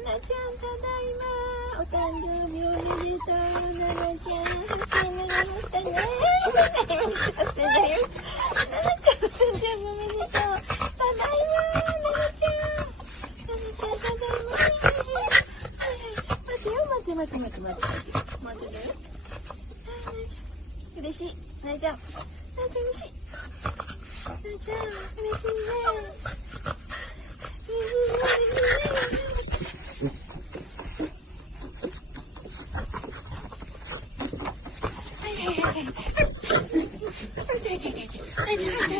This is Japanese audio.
ななちゃん、ただいま。お誕生日おめでとう。ななちゃん、ハッピーななったね。ななちゃん、お誕生日おめでとう。ただいま。ななちゃん。ななちゃん、ただいま。待てよ、待てよ。待てよ。嬉しい。ななちゃん。ななちゃん、嬉しい。ななちゃん、嬉しいね。はいはいはいはい。